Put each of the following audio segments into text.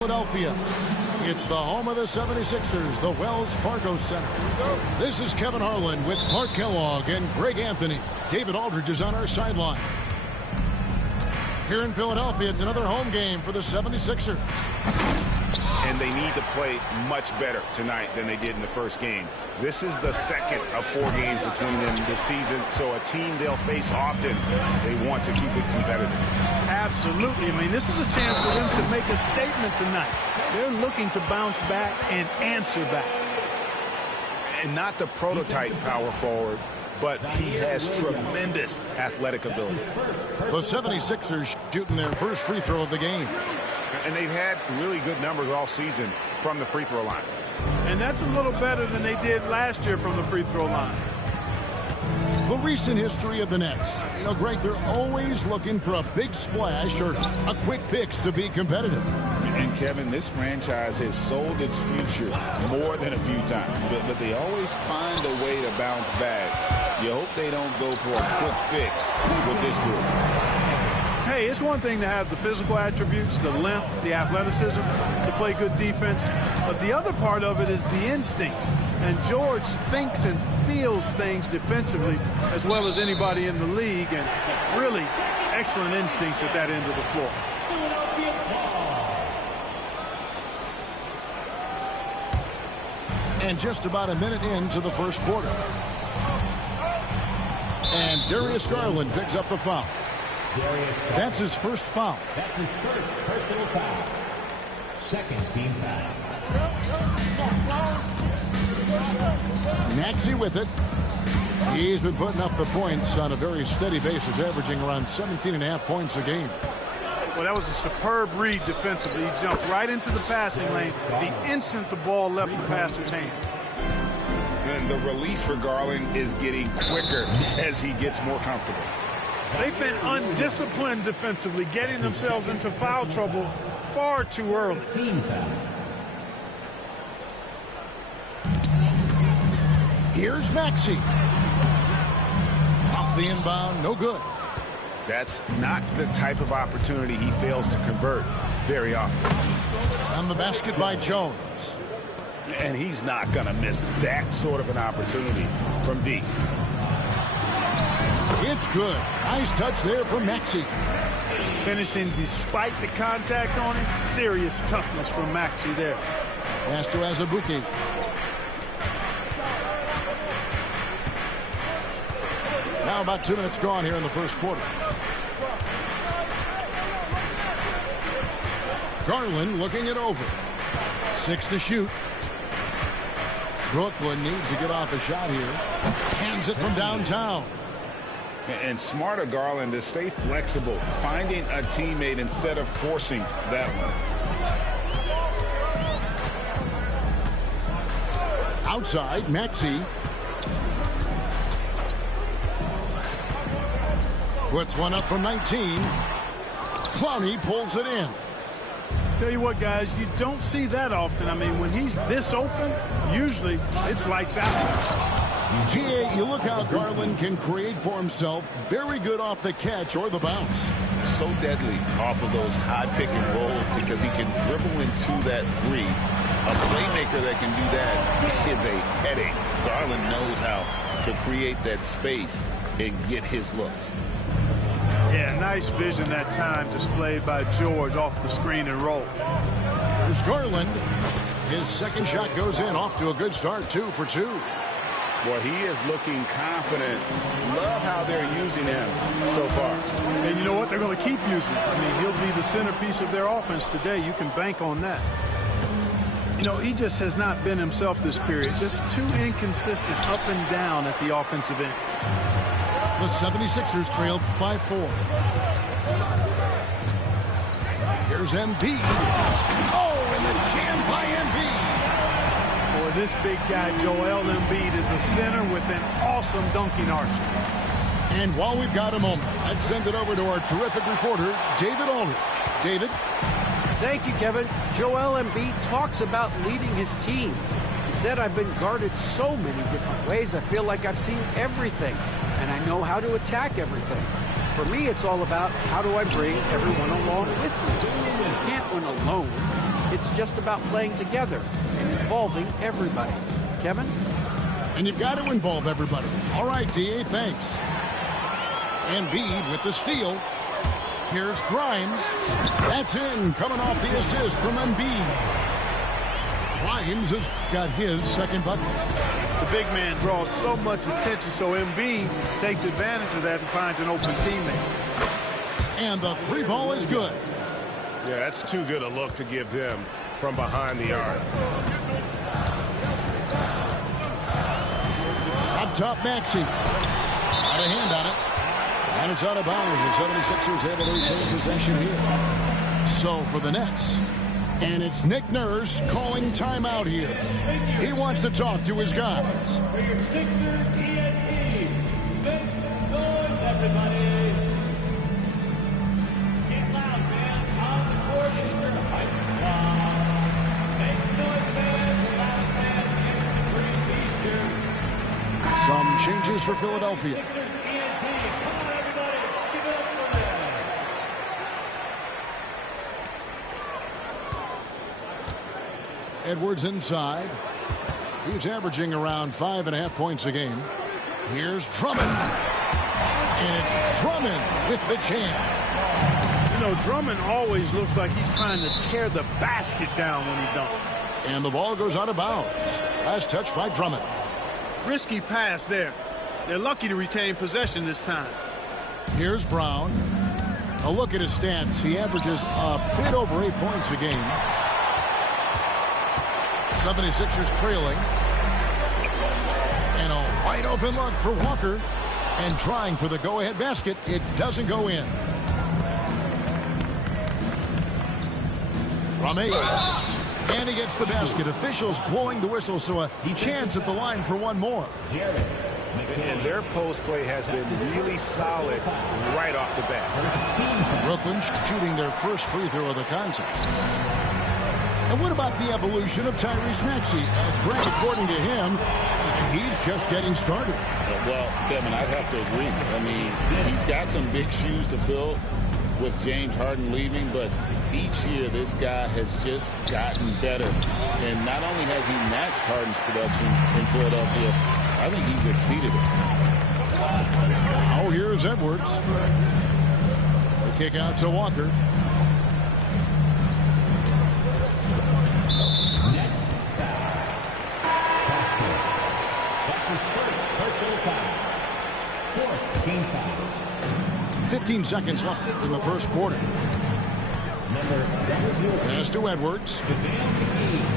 Philadelphia. It's the home of the 76ers, the Wells Fargo Center. This is Kevin Harlan with Clark Kellogg and Greg Anthony. David Aldridge is on our sideline. Here in Philadelphia, it's another home game for the 76ers. And they need to play much better tonight than they did in the first game. This is the second of 4 games between them this season, so a team they'll face often, they want to keep it competitive. Absolutely. I mean, this is a chance for them to make a statement tonight. They're looking to bounce back and answer back. And not the prototype power forward, but he has tremendous athletic ability. The 76ers shooting their first free throw of the game. And they've had really good numbers all season from the free throw line. And that's a little better than they did last year from the free throw line. The recent history of the Nets. You know, Greg, they're always looking for a big splash or a quick fix to be competitive. And, Kevin, this franchise has sold its future more than a few times. But they always find a way to bounce back. You hope they don't go for a quick fix with this group. Hey, it's one thing to have the physical attributes, the length, the athleticism, to play good defense. But the other part of it is the instincts. And George thinks and feels things defensively as well as anybody in the league. And really excellent instincts at that end of the floor. And just about a minute into the first quarter. And Darius Garland picks up the foul. That's his first foul. That's his first personal foul. Second team foul. Maxey with it. He's been putting up the points on a very steady basis, averaging around 17.5 points a game. Well, that was a superb read defensively. He jumped right into the passing lane the instant the ball left the passer's hand. And the release for Garland is getting quicker as he gets more comfortable. They've been undisciplined defensively, getting themselves into foul trouble far too early. Team foul. Here's Maxey. Off the inbound, no good. That's not the type of opportunity he fails to convert very often. On the basket by Jones. And he's not going to miss that sort of an opportunity from deep. It's good. Nice touch there from Maxey. Finishing despite the contact on him. Serious toughness from Maxey there. Pass to Azubuike. Now about 2 minutes gone here in the first quarter. Garland looking it over. 6 to shoot. Brooklyn needs to get off a shot here. Hands it from downtown. And smart of Garland to stay flexible, finding a teammate instead of forcing that one. Outside, Maxey. Puts one up from 19. Clowney pulls it in. Tell you what, guys, you don't see that often. I mean, when he's this open, usually it's lights out. GA, you look how Garland can create for himself. Very good off the catch or the bounce. So deadly off of those high pick and rolls because he can dribble into that three. A playmaker that can do that is a headache. Garland knows how to create that space and get his looks. Yeah, nice vision that time displayed by George off the screen and roll. There's Garland. His second shot goes in, off to a good start, 2 for 2. Well, he is looking confident. Love how they're using him so far. And you know what? They're going to keep using him. I mean, he'll be the centerpiece of their offense today. You can bank on that. You know, he just has not been himself this period. Just too inconsistent up and down at the offensive end. The 76ers trail by 4. Here's Embiid. Oh, and the jam by Embiid. Boy, this big guy, Joel Embiid, is a center with an awesome dunking arsenal. And while we've got a moment, let's send it over to our terrific reporter, David Aldridge. David? Thank you, Kevin. Joel Embiid talks about leading his team. He said, I've been guarded so many different ways. I feel like I've seen everything, and I know how to attack everything. For me, it's all about how do I bring everyone along with me. You can't win alone. It's just about playing together and involving everybody. Kevin? And you've got to involve everybody. All right, D.A., thanks. Embiid with the steal. Here's Grimes. That's in, coming off the assist from Embiid. Grimes has got his second bucket. The big man draws so much attention, so Embiid takes advantage of that and finds an open teammate. And the three ball is good. Yeah, that's too good a look to give him from behind the arc. Up top, Maxey. Got a hand on it. And it's out of bounds. The 76ers able to retain possession here. So for the Nets. And it's Nick Nurse calling timeout here. He wants to talk to his guys. For your Sixers ENT, make noise, everybody. Get loud, man. On the court, is your hype squad. Make noise, man. The last man gets the green t-shirt. Some changes for Philadelphia. Sixers ENT, come on, everybody. Give it up for them. Edwards inside. He's averaging around 5.5 points a game. Here's Drummond. And it's Drummond with the jam. You know, Drummond always looks like he's trying to tear the basket down when he dunks. And the ball goes out of bounds. Last touch by Drummond. Risky pass there. They're lucky to retain possession this time. Here's Brown. A look at his stats. He averages a bit over 8 points a game. 76ers trailing. And a wide open look for Walker. And trying for the go-ahead basket. It doesn't go in. From 8. And he gets the basket. Officials blowing the whistle, so a chance at the line for one more. And their post play has been really solid right off the bat. Brooklyn shooting their first free throw of the contest. And what about the evolution of Tyrese Maxey? Greg, according to him, he's just getting started. Well, Kevin, I'd have to agree. I mean, he's got some big shoes to fill with James Harden leaving, but each year this guy has just gotten better. And not only has he matched Harden's production in Philadelphia, I think he's exceeded it. Now here's Edwards. The kick out to Walker. Next foul. Basket. That's his first personal foul. Fourth team foul. 15 seconds left in the first quarter. Pass to Edwards.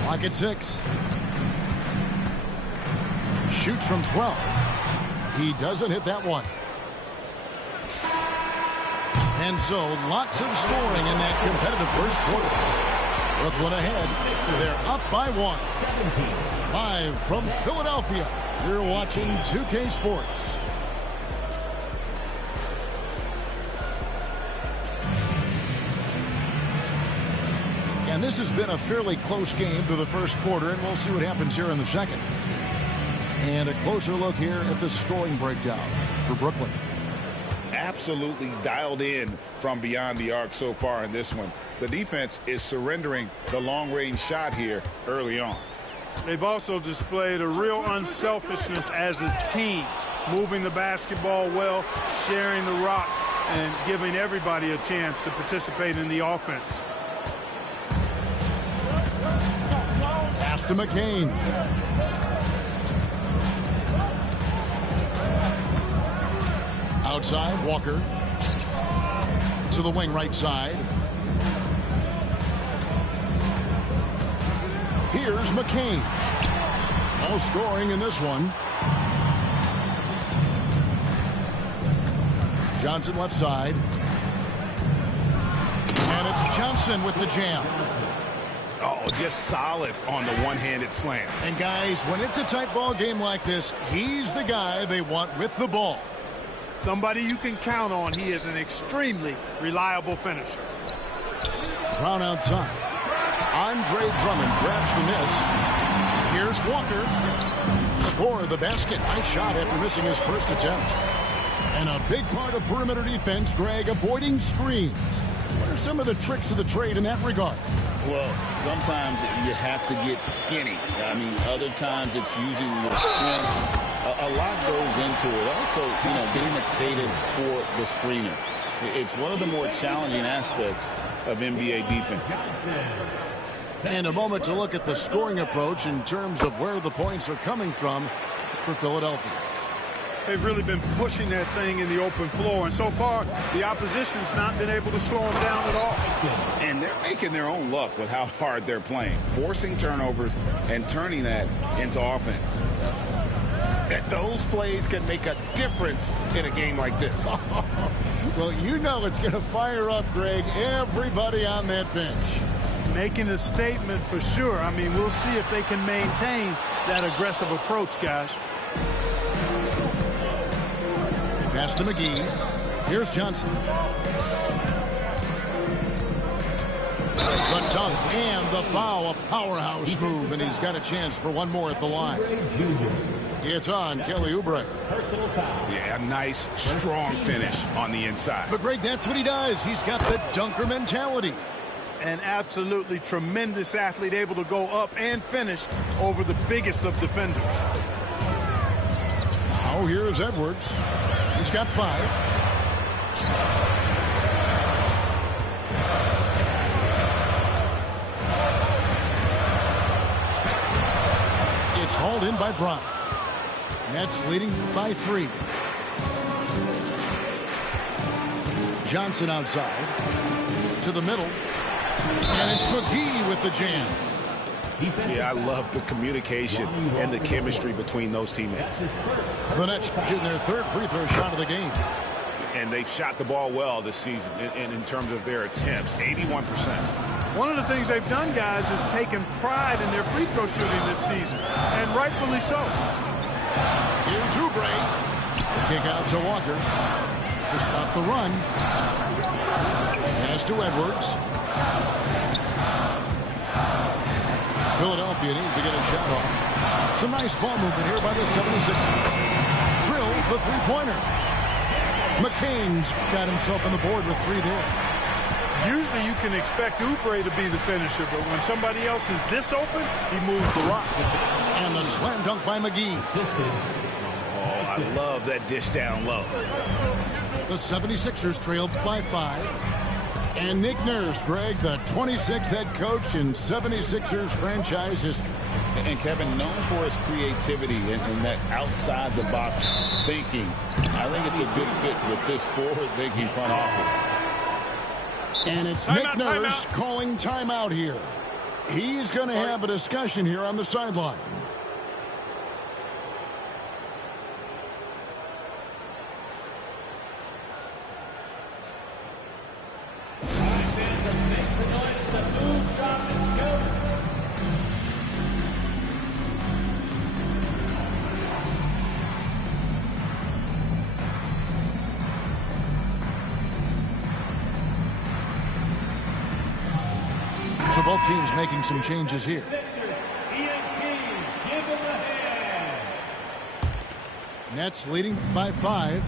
Lock at 6. Shoots from 12. He doesn't hit that one. And so lots of scoring in that competitive first quarter. Brooklyn ahead. They're up by 1. Live from Philadelphia, you're watching 2K Sports. And this has been a fairly close game through the first quarter, and we'll see what happens here in the second. And a closer look here at the scoring breakdown for Brooklyn. Absolutely dialed in from beyond the arc so far in this one. The defense is surrendering the long-range shot here early on. They've also displayed a real unselfishness as a team, moving the basketball well, sharing the rock, and giving everybody a chance to participate in the offense. Pass to McCain. Outside, Walker. To the wing right side. Here's McCain. No scoring in this one. Johnson left side. And it's Johnson with the jam. Oh, just solid on the one-handed slam. And guys, when it's a tight ball game like this, he's the guy they want with the ball. Somebody you can count on. He is an extremely reliable finisher. Brown outside. Andre Drummond grabs the miss. Here's Walker. Score the basket. Nice shot after missing his first attempt. And a big part of perimeter defense, Greg, avoiding screens. What are some of the tricks of the trade in that regard? Well, sometimes you have to get skinny. I mean, other times it's using your strength. A lot goes into it. Also, getting a cadence for the screener. It's one of the more challenging aspects of NBA defense. And a moment to look at the scoring approach in terms of where the points are coming from for Philadelphia. They've really been pushing that thing in the open floor, and so far the opposition's not been able to slow them down at all. And they're making their own luck with how hard they're playing, forcing turnovers and turning that into offense. Those plays can make a difference in a game like this. Well, it's going to fire up, Greg, everybody on that bench. Making a statement for sure. I mean, we'll see if they can maintain that aggressive approach, guys. Pass to McGee. Here's Johnson. The dunk and the foul, a powerhouse move, and he's got a chance for one more at the line. It's on Kelly Oubre. Yeah, a nice, strong finish on the inside. But, Greg, that's what he does. He's got the dunker mentality. An absolutely tremendous athlete, able to go up and finish over the biggest of defenders. Now here's Edwards. He's got 5. It's hauled in by Brown. Nets leading by 3. Johnson outside. To the middle. And it's McGee with the jam. Yeah, I love the communication and the chemistry between those teammates. The Nets getting their 3rd free throw shot of the game. And they've shot the ball well this season in terms of their attempts, 81%. One of the things they've done, guys, is taken pride in their free throw shooting this season, and rightfully so. Here's Oubre. Kick out to Walker to stop the run. Pass to Edwards. Philadelphia needs to get a shot off. Some nice ball movement here by the 76ers. Drills the three-pointer. McCain's got himself on the board with 3 there. Usually you can expect Oubre to be the finisher, but when somebody else is this open, he moves the rock. And the slam dunk by McGee. Oh, I love that dish down low. The 76ers trailed by 5. And Nick Nurse, Greg, the 26th head coach in 76ers franchise history. And Kevin, known for his creativity and that outside-the-box thinking, I think it's a good fit with this forward-thinking front office. And it's Nick Nurse calling timeout here. He's going to have a discussion here on the sideline. So both teams making some changes here. Nets leading by 5.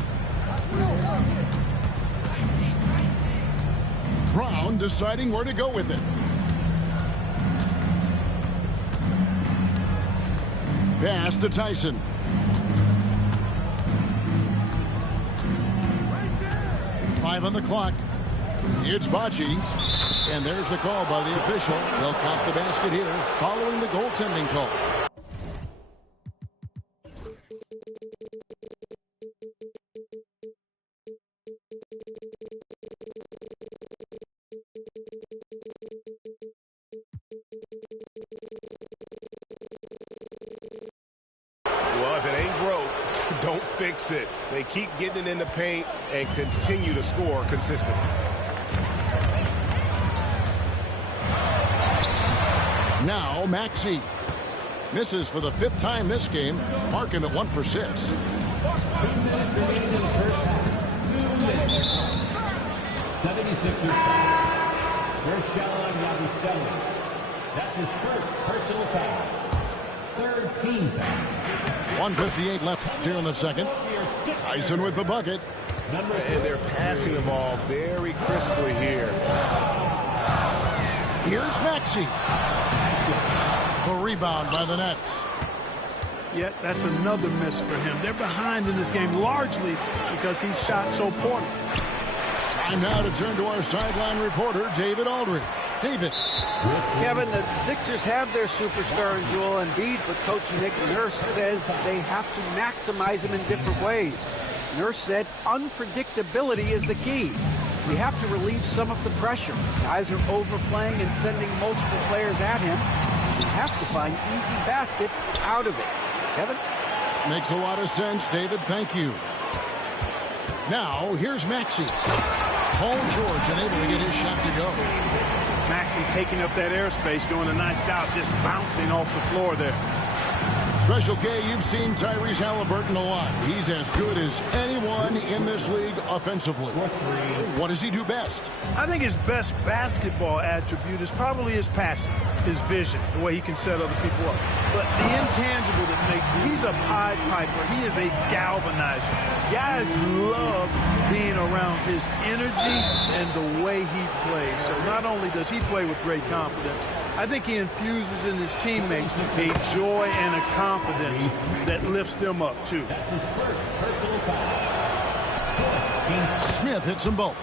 Brown deciding where to go with it. Pass to Tyson. Five on the clock. It's Bocci. And there's the call by the official. They'll count the basket here following the goaltending call. Well, if it ain't broke, don't fix it. They keep getting it in the paint and continue to score consistently. Now Maxey misses for the 5th time this game, marking at 1 for 6. 2 minutes remaining in the first half. Sixers foul. Rashawn Yabusele. That's his first personal foul. Third team foul. 1:58 left here in the second. Tyson with the bucket. And they're passing the ball very crisply here. Here's Maxey. The rebound by the Nets. Yet that's another miss for him. They're behind in this game largely because he shot so poorly. Time now to turn to our sideline reporter, David Aldridge. David. Kevin, the Sixers have their superstar in Joel Embiid, but Coach Nick Nurse says they have to maximize him in different ways. Nurse said unpredictability is the key. We have to relieve some of the pressure. Guys are overplaying and sending multiple players at him. We have to find easy baskets out of it. Kevin? Makes a lot of sense, David. Thank you. Now, here's Maxey. Paul George unable to get his shot to go. Maxey taking up that airspace, doing a nice job just bouncing off the floor there. Special K, you've seen Tyrese Halliburton a lot. He's as good as anyone in this league offensively. What does he do best? I think his best basketball attribute is probably his passing, his vision, the way he can set other people up. But the intangible that makes him, he's a Pied Piper. He is a galvanizer. Guys love being around his energy and the way he plays. So not only does he play with great confidence, I think he infuses in his teammates a joy and a confidence that lifts them up, too. Smith hits them both.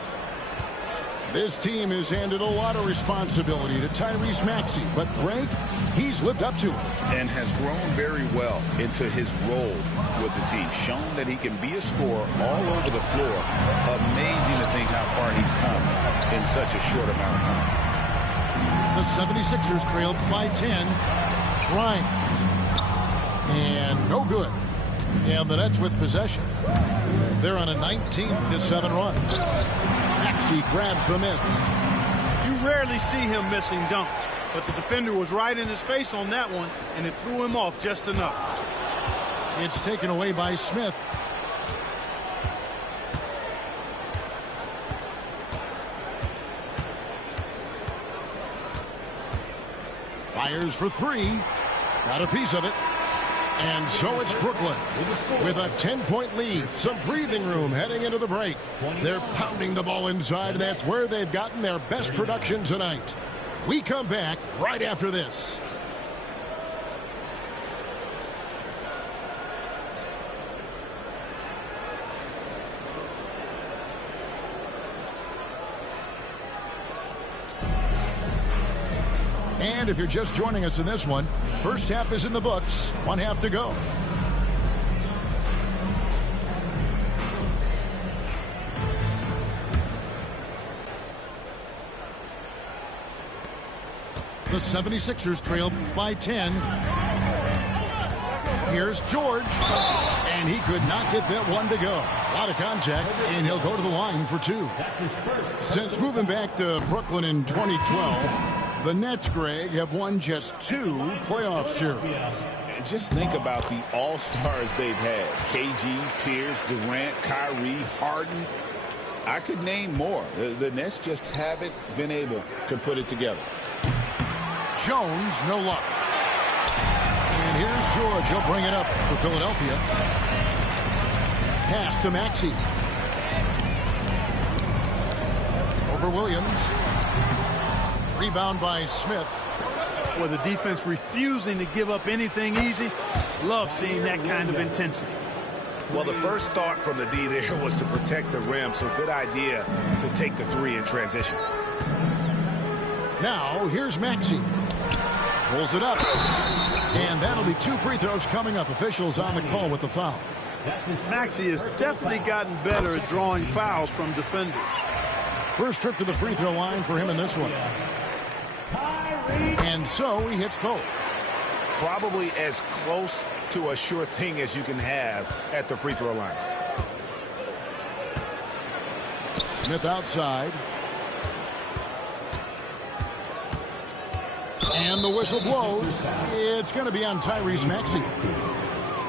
This team has handed a lot of responsibility to Tyrese Maxey, but Greg, he's lived up to it. And has grown very well into his role with the team. Shown that he can be a scorer all over the floor. Amazing to think how far he's come in such a short amount of time. The 76ers trailed by 10. Grimes. And no good. And the Nets with possession. They're on a 19-7 run. Maxey grabs the miss. You rarely see him missing dunks, but the defender was right in his face on that one, and it threw him off just enough. It's taken away by Smith. Fires for three. Got a piece of it. And so it's Brooklyn with a 10-point lead. Some breathing room heading into the break. They're pounding the ball inside. That's where they've gotten their best production tonight. We come back right after this. And if you're just joining us in this one, first half is in the books. One half to go. The 76ers trail by 10. Here's George. And he could not get that one to go. A lot of contact, and he'll go to the line for two. Since moving back to Brooklyn in 2012, the Nets, Greg, have won just 2 playoff series. Just think about the all-stars they've had. KG, Pierce, Durant, Kyrie, Harden. I could name more. The Nets just haven't been able to put it together. Jones, no luck. And here's George. He'll bring it up for Philadelphia. Pass to Maxey. Over Williams. Rebound by Smith. Well, the defense refusing to give up anything easy. Love seeing that kind of intensity. Well, the first thought from the D there was to protect the rim, so good idea to take the three in transition. Now, here's Maxey. Pulls it up. And that'll be 2 free throws coming up. Officials on the call with the foul. Maxey has definitely gotten better at drawing fouls from defenders. First trip to the free throw line for him in this one. And so he hits both. Probably as close to a sure thing as you can have at the free throw line. Smith outside. And the whistle blows. It's going to be on Tyrese Maxey.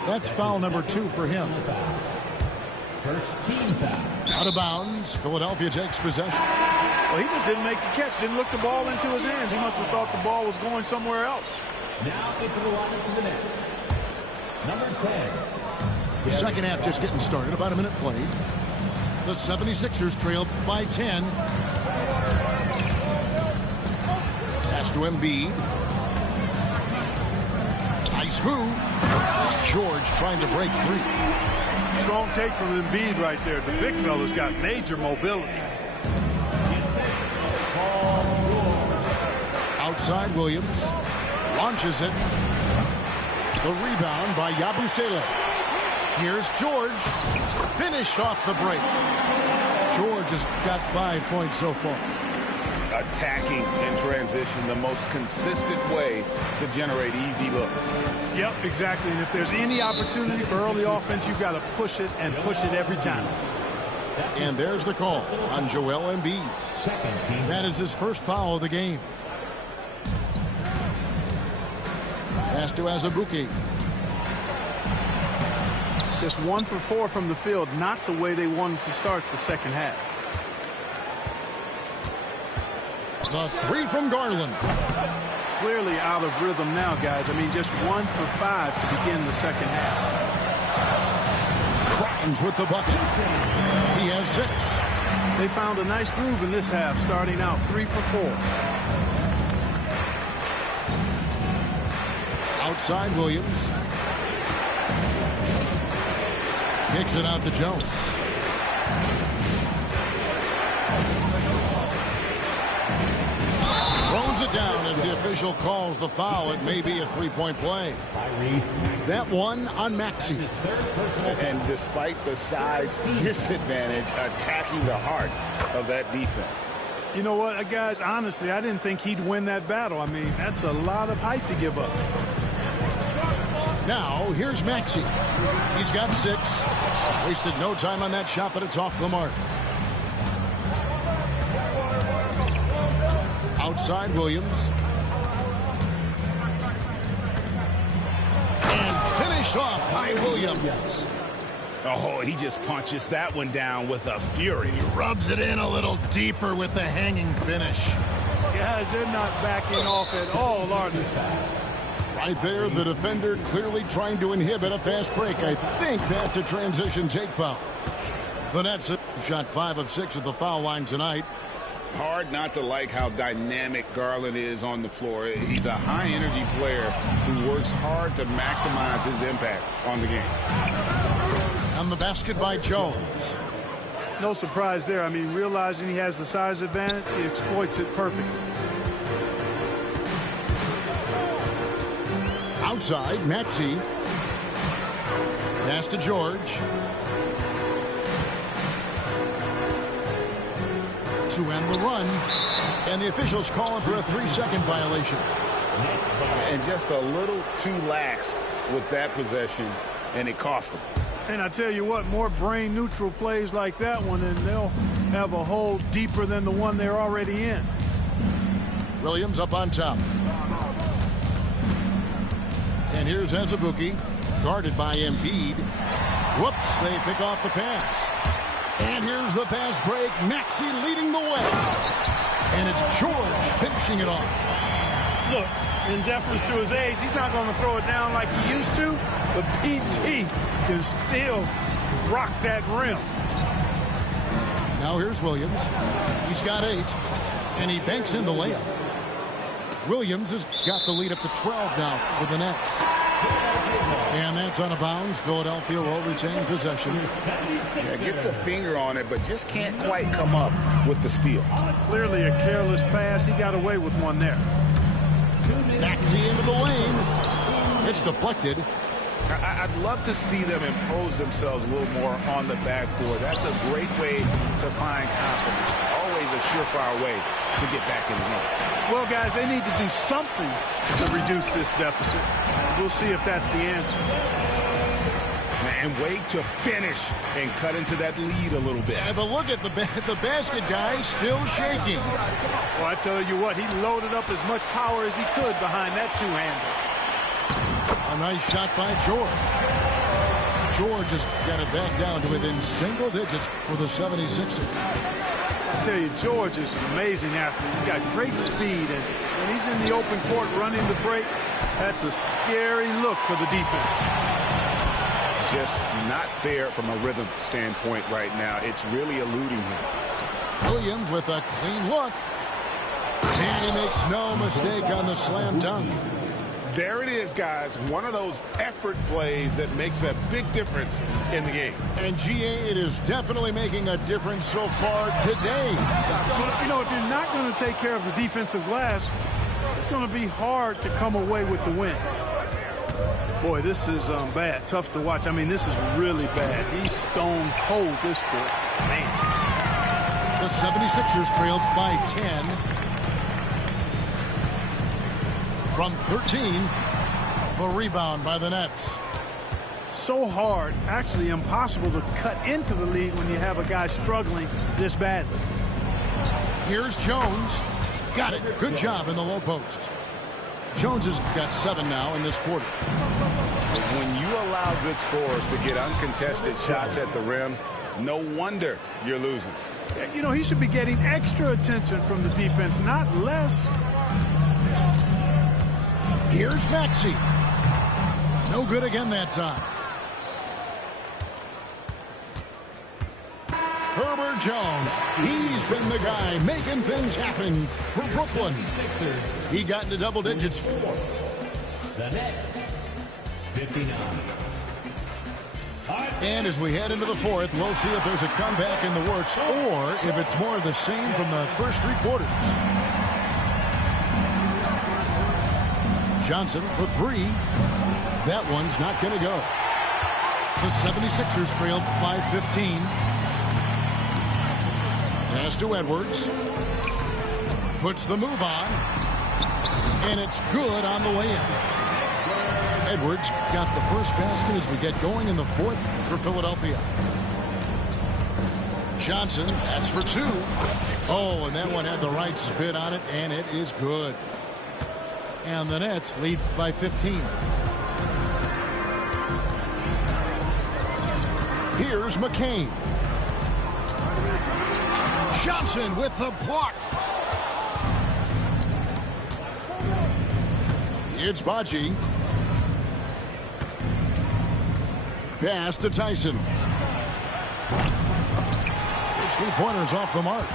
That's foul number 2 for him. First team foul. Out of bounds. Philadelphia takes possession. Well, he just didn't make the catch, didn't look the ball into his hands. He must have thought the ball was going somewhere else. Now into the lineup for the Nets. Number 10. The second half just getting started. About a minute played. The 76ers trail by 10. Pass to Embiid. Nice move. George trying to break free. Strong take from Embiid right there. The big fella's got major mobility. Outside Williams. Launches it. The rebound by Yabusele. Here's George. Finished off the break. George has got 5 points so far. Attacking in transition, the most consistent way to generate easy looks. Yep, exactly. And if there's any opportunity for early offense, you've got to push it and push it every time. And there's the call on Joel Embiid. That is his first foul of the game. Pass to Azubuike. Just 1 for 4 from the field, not the way they wanted to start the second half. The three from Garland. Clearly out of rhythm now, guys. I mean, just 1 for 5 to begin the second half. Crowns with the bucket. He has 6. They found a nice groove in this half, starting out 3 for 4. Outside Williams. Kicks it out to Jones. Throws it down as the official calls the foul. It may be a three-point play. That one on Maxey. And despite the size disadvantage, attacking the heart of that defense. You know what, guys, honestly, I didn't think he'd win that battle. I mean, that's a lot of height to give up. Now, here's Maxey. He's got 6. Wasted no time on that shot, but it's off the mark. Outside Williams. And finished off by Williams. Oh, he just punches that one down with a fury. He rubs it in a little deeper with the hanging finish. Guys, they're not backing off at all, are they? Right there, the defender clearly trying to inhibit a fast break. I think that's a transition take foul. The Nets have shot 5 of 6 at the foul line tonight. Hard not to like how dynamic Garland is on the floor. He's a high-energy player who works hard to maximize his impact on the game. On the basket by Jones. No surprise there. I mean, realizing he has the size advantage, he exploits it perfectly. Outside, Maxey. Pass to George. To end the run. And the officials calling for a 3-second violation. And just a little too lax with that possession, and it cost them. And I tell you what, more brain-neutral plays like that one, and they'll have a hole deeper than the one they're already in. Williams up on top. And here's Azubuike, guarded by Embiid. Whoops, they pick off the pass. And here's the fast break. Maxey leading the way. And it's George finishing it off. Look, in deference to his age, he's not going to throw it down like he used to, but PG can still rock that rim. Now here's Williams. He's got 8, and he banks in the layup. Williams has got the lead up to 12 now for the Nets. And that's out of bounds. Philadelphia will retain possession. Yeah, gets a finger on it, but just can't quite come up with the steal. Clearly a careless pass. He got away with one there. Maxey into the lane. It's deflected. I'd love to see them impose themselves a little more on the backboard. That's a great way to find confidence. Always a surefire way to get back in the game. Well, guys, they need to do something to reduce this deficit. We'll see if that's the answer. And wait to finish and cut into that lead a little bit. Yeah, but look at the basket guy still shaking. Well, I tell you what, he loaded up as much power as he could behind that two-hander. A nice shot by George. George has got it back down to within single digits for the 76ers. I tell you, George is an amazing athlete. He's got great speed, and when he's in the open court running the break, that's a scary look for the defense. Just not there from a rhythm standpoint right now. It's really eluding him. Williams with a clean look. And he makes no mistake on the slam dunk. There it is, guys. One of those effort plays that makes a big difference in the game. And GA, it is definitely making a difference so far today. You know, if you're not going to take care of the defensive glass, it's going to be hard to come away with the win. Boy, this is bad. Tough to watch. I mean, this is really bad. He's stone cold this quarter. Man. The 76ers trailed by 10. From 13, the rebound by the Nets. So hard, actually impossible to cut into the lead when you have a guy struggling this badly. Here's Jones. Got it. Good job in the low post. Jones has got 7 now in this quarter. When you allow good scorers to get uncontested shots at the rim, no wonder you're losing. You know, he should be getting extra attention from the defense, not less. Here's Maxey. No good again that time. Herbert Jones. He's been the guy making things happen for Brooklyn. He got into double digits. The Nets, 59. And as we head into the fourth, we'll see if there's a comeback in the works or if it's more of the same from the first 3 quarters. Johnson for 3. That one's not going to go. The 76ers trailed by 15. Pass to Edwards. Puts the move on. And it's good on the way in. Edwards got the first basket as we get going in the fourth for Philadelphia. Johnson, that's for 2. Oh, and that one had the right spin on it, and it is good. And the Nets lead by 15. Here's McCain. Johnson with the block. It's Baji. Pass to Tyson. His 3-pointers off the mark.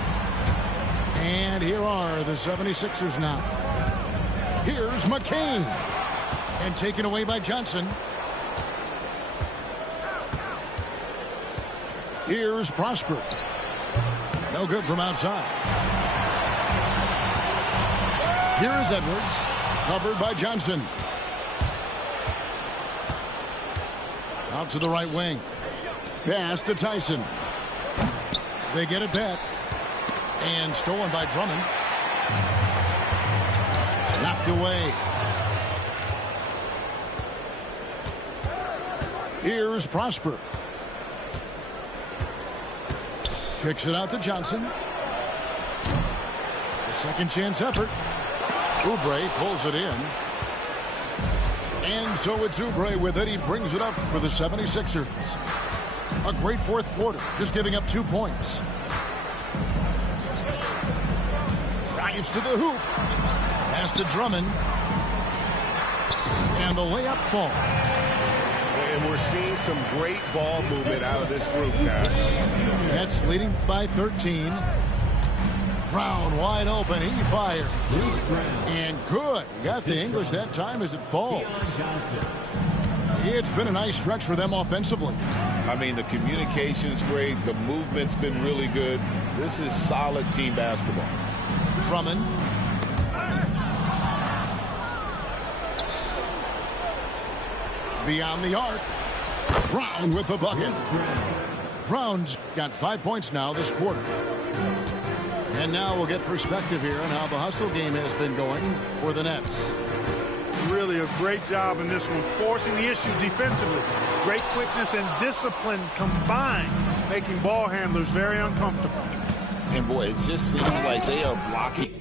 And here are the 76ers now. Here's McCain. And taken away by Johnson. Here's Prosper. No good from outside. Here's Edwards. Covered by Johnson. Out to the right wing. Pass to Tyson. They get it back. And stolen by Drummond. Knocked away. Here's Prosper. Kicks it out to Johnson. A second chance effort. Oubre pulls it in. And so it's Oubre with it. He brings it up for the 76ers. A great fourth quarter, just giving up 2 points. Drives to the hoop. Pass to Drummond. And the layup falls. And we're seeing some great ball movement out of this group, guys. Nets leading by 13. Brown wide open. He fired. And good. Got the English that time as it falls. It's been a nice stretch for them offensively. I mean, the communication's great. The movement's been really good. This is solid team basketball. Drummond. Beyond the arc. Brown with the bucket. Brown's got 5 points now this quarter. And now we'll get perspective here on how the hustle game has been going for the Nets. Really a great job in this one, forcing the issue defensively. Great quickness and discipline combined, making ball handlers very uncomfortable. And boy, it just seems like they are blocking